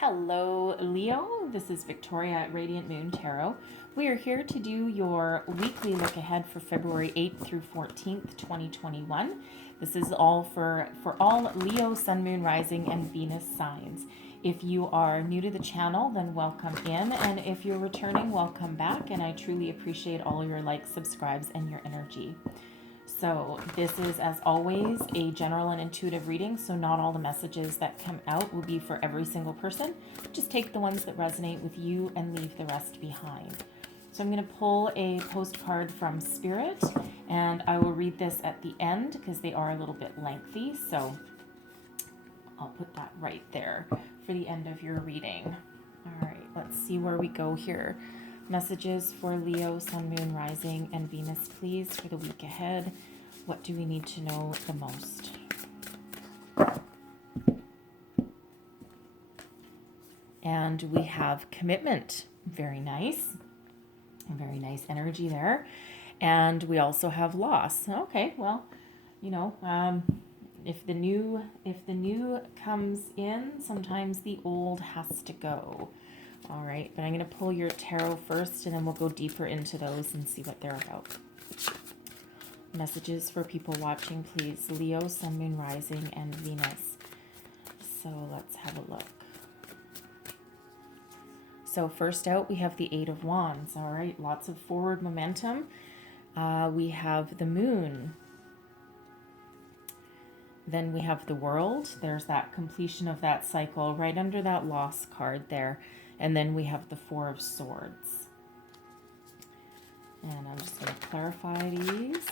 Hello, Leo. This is Victoria at Radiant Moon Tarot. We are here to do your weekly look ahead for February 8th through 14th, 2021. This is all for all Leo, Sun, Moon, Rising, and Venus signs. If you are new to the channel, then welcome in. And if you're returning, welcome back. And I truly appreciate all your likes, subscribes, and your energy. So this is, as always, a general and intuitive reading, so not all the messages that come out will be for every single person. Just take the ones that resonate with you and leave the rest behind. So I'm going to pull a postcard from Spirit, and I will read this at the end because they are a little bit lengthy, so I'll put that right there for the end of your reading. All right, let's see where we go here. Messages for Leo, Sun, Moon, Rising, and Venus, please, for the week ahead. What do we need to know the most? And we have commitment. Very nice. Very nice energy there. And we also have loss. Okay, well, you know, if the new comes in, sometimes the old has to go. All right, but I'm going to pull your tarot first, and then we'll go deeper into those and see what they're about. Messages for people watching, please. Leo, Sun, Moon, Rising, and Venus. So let's have a look. So first out, we have the Eight of Wands. All right, lots of forward momentum. We have the Moon. Then we have the World. There's that completion of that cycle right under that loss card there. And then we have the Four of Swords. And I'm just going to clarify these.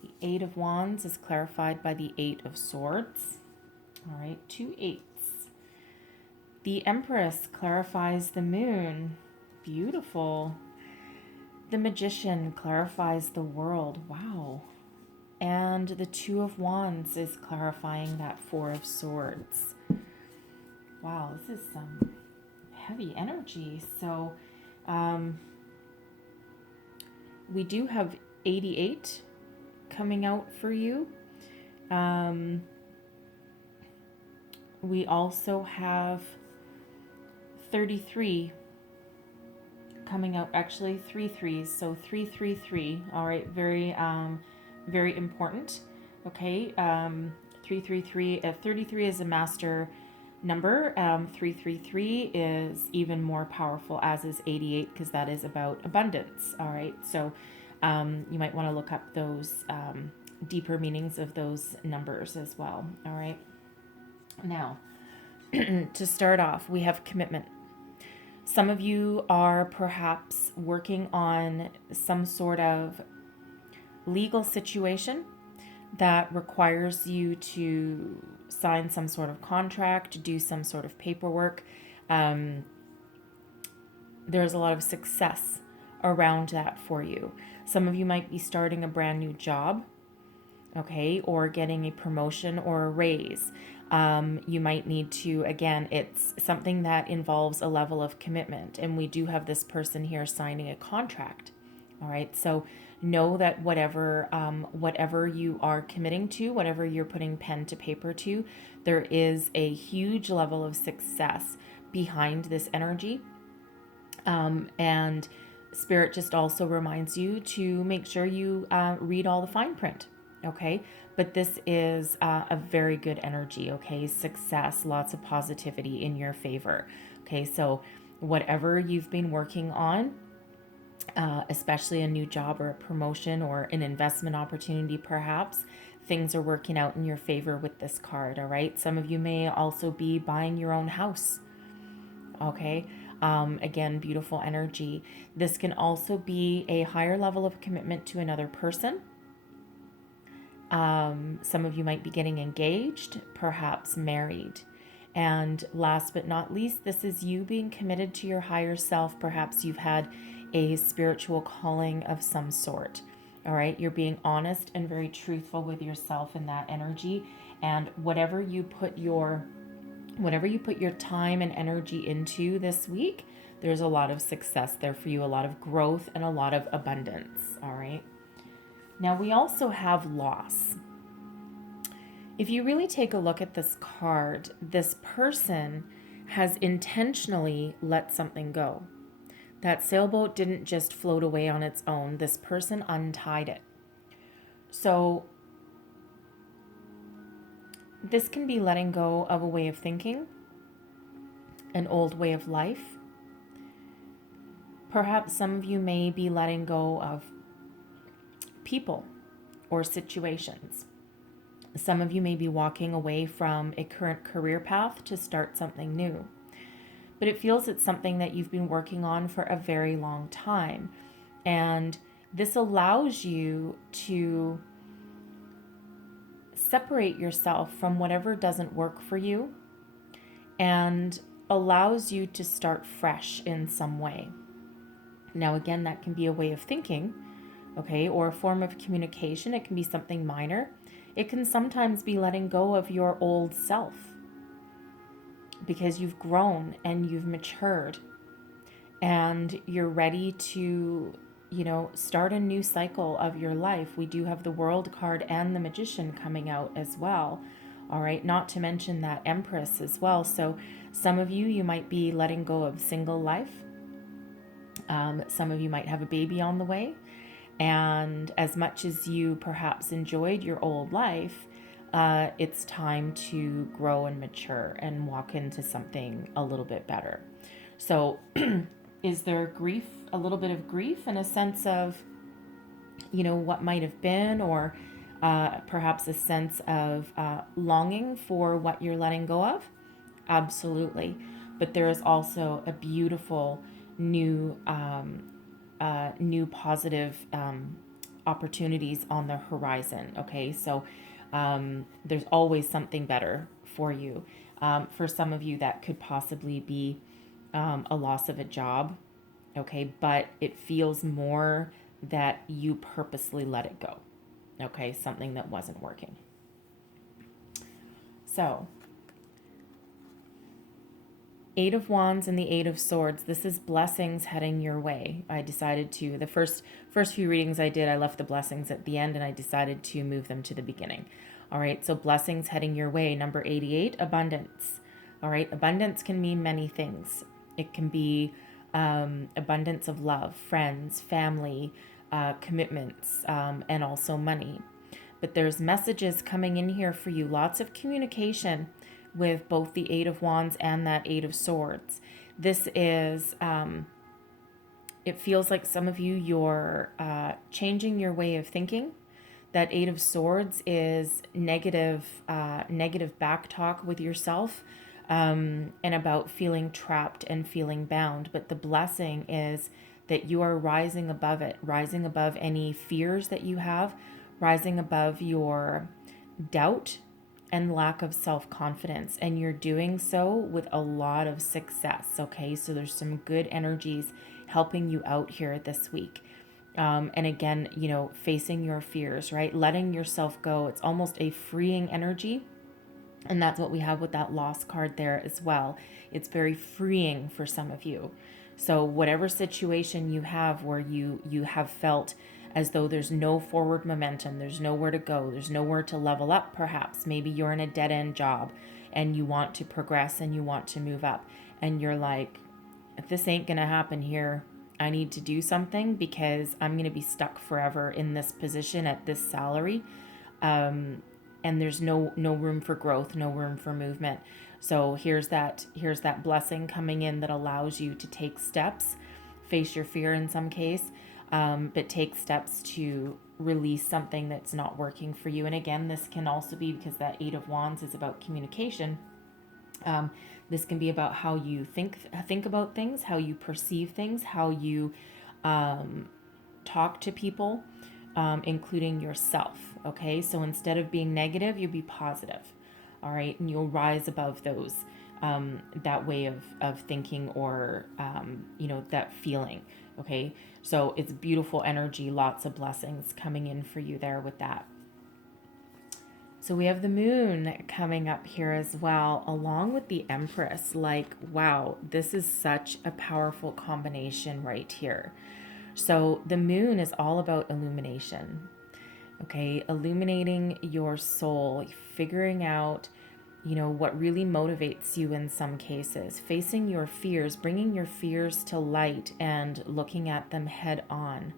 The Eight of Wands is clarified by the Eight of Swords. All right, 2 eights. The Empress clarifies the Moon. Beautiful. The Magician clarifies the World. Wow. And the Two of Wands is clarifying that Four of Swords. Wow, this is some heavy energy. So we do have 88 coming out for you. We also have 33 coming out, actually 3 threes, so 333. All right, very important. Okay, 333. 33 is a master number. 333 is even more powerful, as is 88, because that is about abundance. All right, so you might want to look up those deeper meanings of those numbers as well. All right, now to start off, we have commitment. Some of you are perhaps working on some sort of legal situation that requires you to sign some sort of contract, do some sort of paperwork. There's a lot of success around that for you. Some of you might be starting a brand new job, okay, or getting a promotion or a raise. You might need to, again, it's something that involves a level of commitment. And we do have this person here signing a contract. All right. So know that whatever you are committing to, whatever you're putting pen to paper to, there is a huge level of success behind this energy. And Spirit just also reminds you to make sure you read all the fine print. Okay, but this is a very good energy. Okay, success, lots of positivity in your favor. Okay, so whatever you've been working on, especially a new job or a promotion or an investment opportunity, perhaps, things are working out in your favor with this card. All right, some of you may also be buying your own house. Okay, again, beautiful energy. This can also be a higher level of commitment to another person. Some of you might be getting engaged, perhaps married. And last but not least, this is you being committed to your higher self. Perhaps you've had a spiritual calling of some sort. All right, you're being honest and very truthful with yourself in that energy. And whatever you put your time and energy into this week, there's a lot of success there for you, a lot of growth and a lot of abundance. All right. Now we also have loss. If you really take a look at this card, this person has intentionally let something go. That sailboat didn't just float away on its own. This person untied it. So this can be letting go of a way of thinking, an old way of life. Perhaps some of you may be letting go of people or situations. Some of you may be walking away from a current career path to start something new. But it feels it's something that you've been working on for a very long time. And this allows you to separate yourself from whatever doesn't work for you and allows you to start fresh in some way. Now, again, that can be a way of thinking, okay, or a form of communication. It can be something minor. It can sometimes be letting go of your old self because you've grown and you've matured and you're ready to, start a new cycle of your life. We do have the World card and the Magician coming out as well. All right, not to mention that Empress as well. So some of you might be letting go of single life. Some of you might have a baby on the way. And as much as you perhaps enjoyed your old life, it's time to grow and mature and walk into something a little bit better. So is there grief, a little bit of grief and a sense of, what might have been, or perhaps a sense of longing for what you're letting go of? Absolutely. But there is also a beautiful new positive opportunities on the horizon. Okay, so there's always something better for you. For some of you, that could possibly be a loss of a job. Okay, but it feels more that you purposely let it go. Okay, something that wasn't working. So, Eight of Wands and the Eight of Swords. This is blessings heading your way. I decided to, the first few readings I did, I left the blessings at the end and I decided to move them to the beginning. All right, so blessings heading your way. Number 88, abundance. All right, abundance can mean many things. It can be abundance of love, friends, family, commitments, and also money. But there's messages coming in here for you. Lots of communication with both the Eight of Wands and that Eight of Swords. This is, it feels like some of you, you're changing your way of thinking. That Eight of Swords is negative back talk with yourself, and about feeling trapped and feeling bound. But the blessing is that you are rising above it, rising above any fears that you have, rising above your doubt and lack of self-confidence, and you're doing so with a lot of success. Okay, so there's some good energies helping you out here this week. And again, facing your fears, right? Letting yourself go. It's almost a freeing energy. And that's what we have with that loss card there as well. It's very freeing for some of you. So whatever situation you have where you have felt as though there's no forward momentum, there's nowhere to go, there's nowhere to level up perhaps. Maybe you're in a dead-end job and you want to progress and you want to move up. And you're like, if this ain't going to happen here, I need to do something because I'm going to be stuck forever in this position at this salary. And there's no room for growth, no room for movement. So here's that blessing coming in that allows you to take steps, face your fear in some case, but take steps to release something that's not working for you. And again, this can also be because that Eight of Wands is about communication. This can be about how you think about things, how you perceive things, how you talk to people, including yourself. Okay, so instead of being negative, you'll be positive. All right, and you'll rise above those, that way of thinking, or that feeling. Okay, so it's beautiful energy, lots of blessings coming in for you there with that. So we have the moon coming up here as well, along with the Empress. Like, wow, this is such a powerful combination right here. So the moon is all about illumination. Okay, illuminating your soul, figuring out, what really motivates you in some cases, facing your fears, bringing your fears to light and looking at them head on.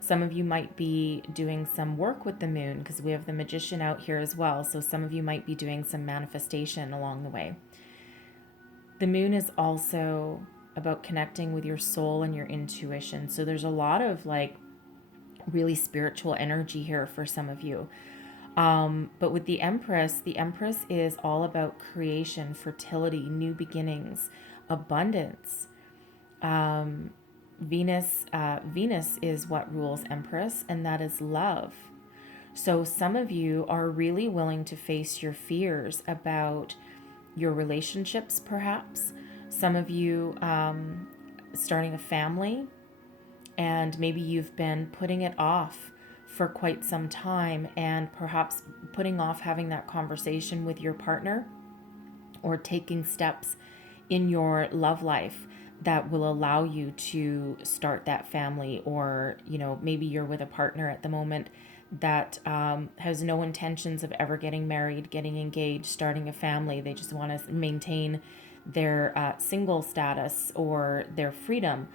Some of you might be doing some work with the moon because we have the magician out here as well. So some of you might be doing some manifestation along the way. The moon is also about connecting with your soul and your intuition. So there's a lot of like really spiritual energy here for some of you. But with the Empress is all about creation, fertility, new beginnings, abundance. Venus is what rules Empress, and that is love. So some of you are really willing to face your fears about your relationships, perhaps. Some of you starting a family, and maybe you've been putting it off for quite some time, and perhaps putting off having that conversation with your partner or taking steps in your love life that will allow you to start that family. Or maybe you're with a partner at the moment that has no intentions of ever getting married, getting engaged, starting a family. They just want to maintain their single status or their freedom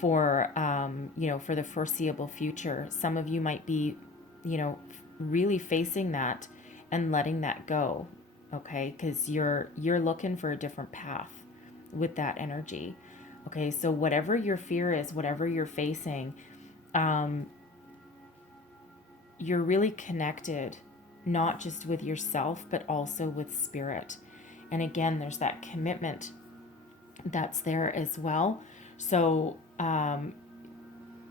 for for the foreseeable future. Some of you might be really facing that and letting that go, okay, because you're looking for a different path with that energy. Okay, so whatever your fear is, whatever you're facing, you're really connected not just with yourself but also with spirit. And again, there's that commitment that's there as well. So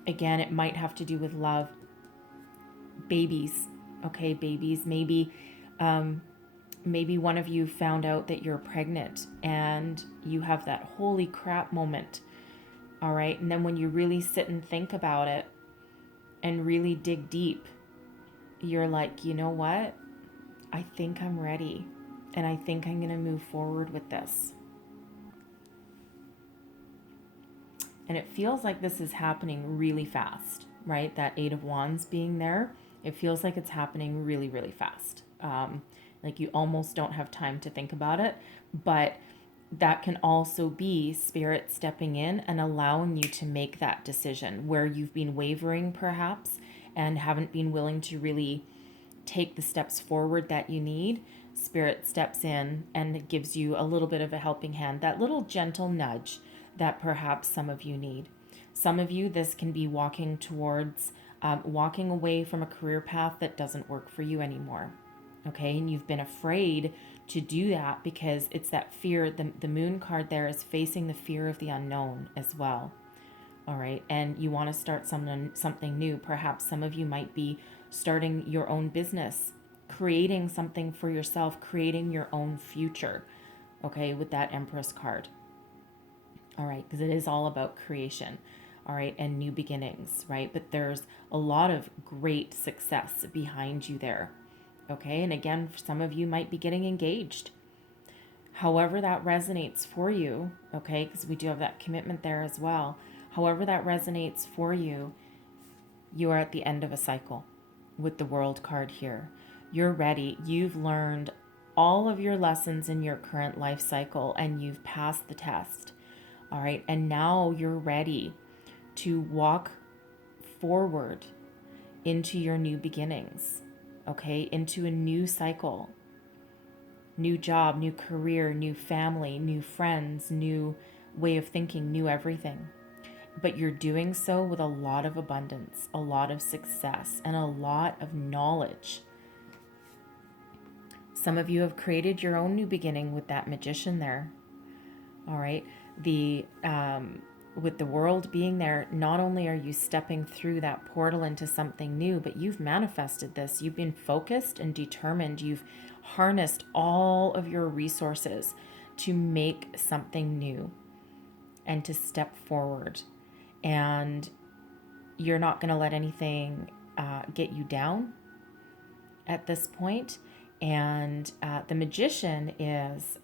again, it might have to do with love. Babies, okay, babies. Maybe one of you found out that you're pregnant and you have that holy crap moment. All right, and then when you really sit and think about it and really dig deep, you're like, you know what? I think I'm ready, and I think I'm going to move forward with this. And it feels like this is happening really fast, right? That Eight of Wands being there, it feels like it's happening really, really fast. Like you almost don't have time to think about it. But that can also be Spirit stepping in and allowing you to make that decision where you've been wavering perhaps and haven't been willing to really take the steps forward that you need. Spirit steps in and gives you a little bit of a helping hand, that little gentle nudge that perhaps some of you need. Some of you, this can be walking towards, walking away from a career path that doesn't work for you anymore. Okay, and you've been afraid to do that because it's that fear. The moon card there is facing the fear of the unknown as well. All right, and you want to start something new. Perhaps some of you might be starting your own business, creating something for yourself, creating your own future. Okay, with that Empress card. All right, because it is all about creation. All right, and new beginnings, right? But there's a lot of great success behind you there. Okay, and again, some of you might be getting engaged. However that resonates for you, okay, because we do have that commitment there as well. However that resonates for you, you are at the end of a cycle with the World card here. You're ready. You've learned all of your lessons in your current life cycle and you've passed the test. All right, and now you're ready to walk forward into your new beginnings, okay, into a new cycle, new job, new career, new family, new friends, new way of thinking, new everything. But you're doing so with a lot of abundance, a lot of success, and a lot of knowledge. Some of you have created your own new beginning with that Magician there. All right, with the World being there, not only are you stepping through that portal into something new, but you've manifested this. You've been focused and determined. You've harnessed all of your resources to make something new and to step forward. And you're not going to let anything get you down at this point. And the Magician is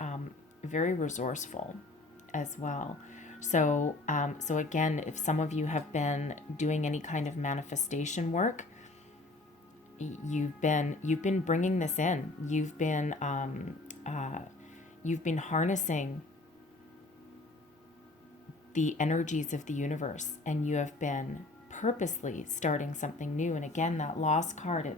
very resourceful as well. So again, if some of you have been doing any kind of manifestation work, you've been bringing this in. You've been harnessing the energies of the universe, and you have been purposely starting something new. And again, that lost card,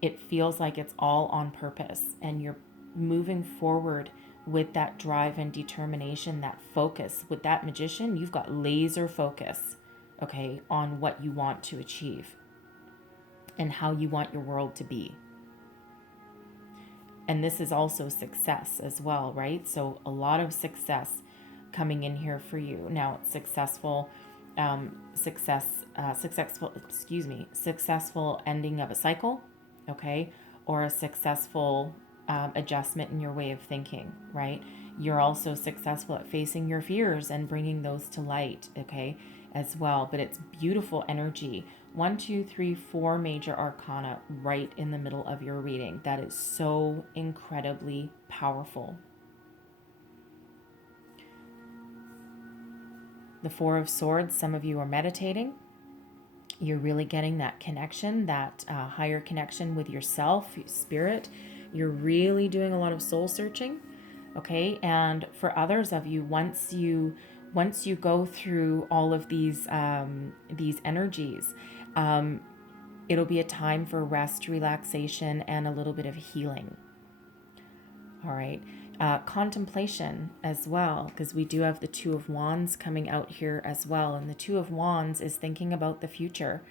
it feels like it's all on purpose, and you're moving forward with that drive and determination, that focus. With that Magician, you've got laser focus, okay, on what you want to achieve and how you want your world to be. And this is also success as well, right? So a lot of success coming in here for you. Now it's successful ending of a cycle, okay? Or a successful adjustment in your way of thinking, right? You're also successful at facing your fears and bringing those to light, okay, as well. But it's beautiful energy. 1, 2, 3, 4 major arcana right in the middle of your reading. That is so incredibly powerful. The 4 of Swords, some of you are meditating. You're really getting that connection, that higher connection with yourself, spirit. You're really doing a lot of soul searching, okay? And for others of you, once you go through all of these energies, it'll be a time for rest, relaxation, and a little bit of healing. All right. Contemplation as well, because we do have the 2 of Wands coming out here as well. And the 2 of Wands is thinking about the future,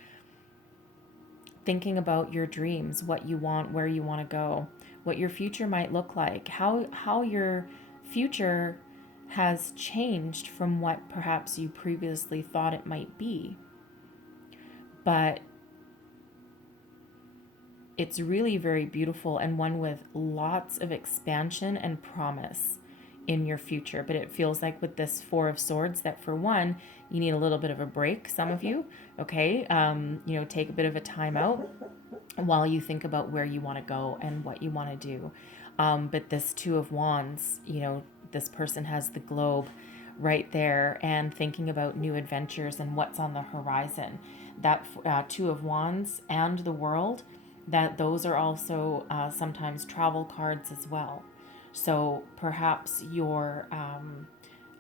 thinking about your dreams, what you want, where you want to go, what your future might look like, how your future has changed from what perhaps you previously thought it might be. But it's really very beautiful, and one with lots of expansion and promise in your future. But it feels like with this 4 of Swords that for one, you need a little bit of a break, some of you, okay? Take a bit of a time out while you think about where you want to go and what you want to do. But this 2 of Wands, this person has the globe right there and thinking about new adventures and what's on the horizon. That 2 of Wands and the World, that those are also sometimes travel cards as well. So perhaps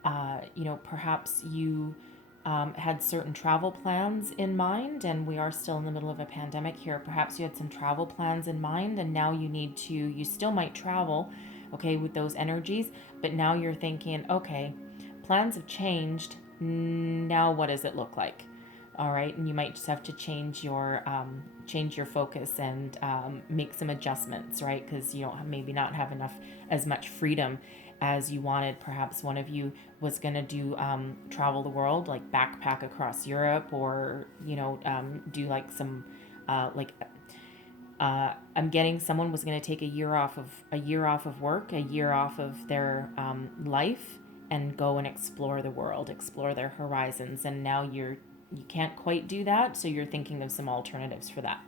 perhaps you had certain travel plans in mind, and we are still in the middle of a pandemic here. Perhaps you had some travel plans in mind, and now you still might travel, okay, with those energies, but now you're thinking, okay, plans have changed. Now what does it look like? All right, and you might just have to change your focus and make some adjustments, right? Because you don't maybe not have as much freedom as you wanted. Perhaps one of you was going to do travel the world, like backpack across Europe, or do like some I'm getting someone was going to take a year off of work, a year off of their life, and go and explore the world, explore their horizons. And now you can't quite do that, so you're thinking of some alternatives for that.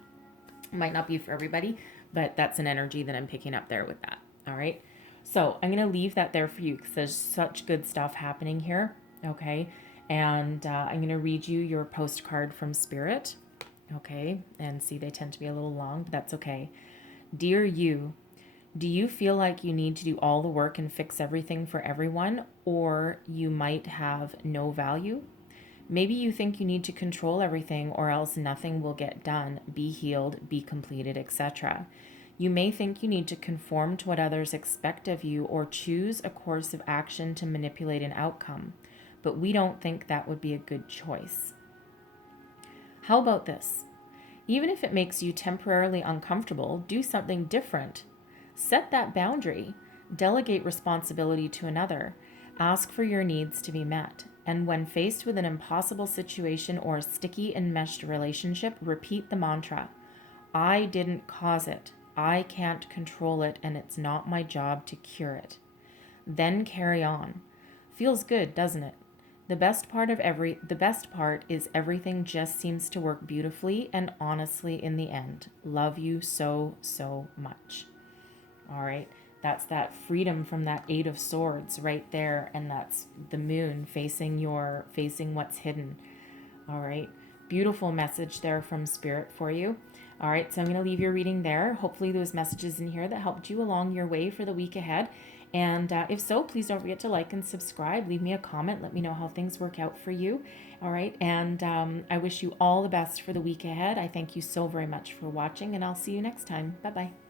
Might not be for everybody, but that's an energy that I'm picking up there with that. All right. So I'm going to leave that there for you because there's such good stuff happening here. Okay. And I'm going to read you your postcard from Spirit. Okay. And see, they tend to be a little long, but that's okay. Dear you, do you feel like you need to do all the work and fix everything for everyone, or you might have no value? Maybe you think you need to control everything or else nothing will get done, be healed, be completed, etc. You may think you need to conform to what others expect of you or choose a course of action to manipulate an outcome, but we don't think that would be a good choice. How about this? Even if it makes you temporarily uncomfortable, do something different. Set that boundary. Delegate responsibility to another. Ask for your needs to be met. And when faced with an impossible situation or a sticky enmeshed relationship, repeat the mantra, I didn't cause it, I can't control it, and it's not my job to cure it. Then carry on. Feels good, doesn't it? The best part is everything just seems to work beautifully and honestly in the end. Love you so, so much. All right. That's that freedom from that 8 of Swords right there. And that's the moon facing what's hidden. All right. Beautiful message there from Spirit for you. All right, so I'm going to leave your reading there. Hopefully those messages in here that helped you along your way for the week ahead. And if so, please don't forget to like and subscribe. Leave me a comment. Let me know how things work out for you. All right, and I wish you all the best for the week ahead. I thank you so very much for watching, and I'll see you next time. Bye-bye.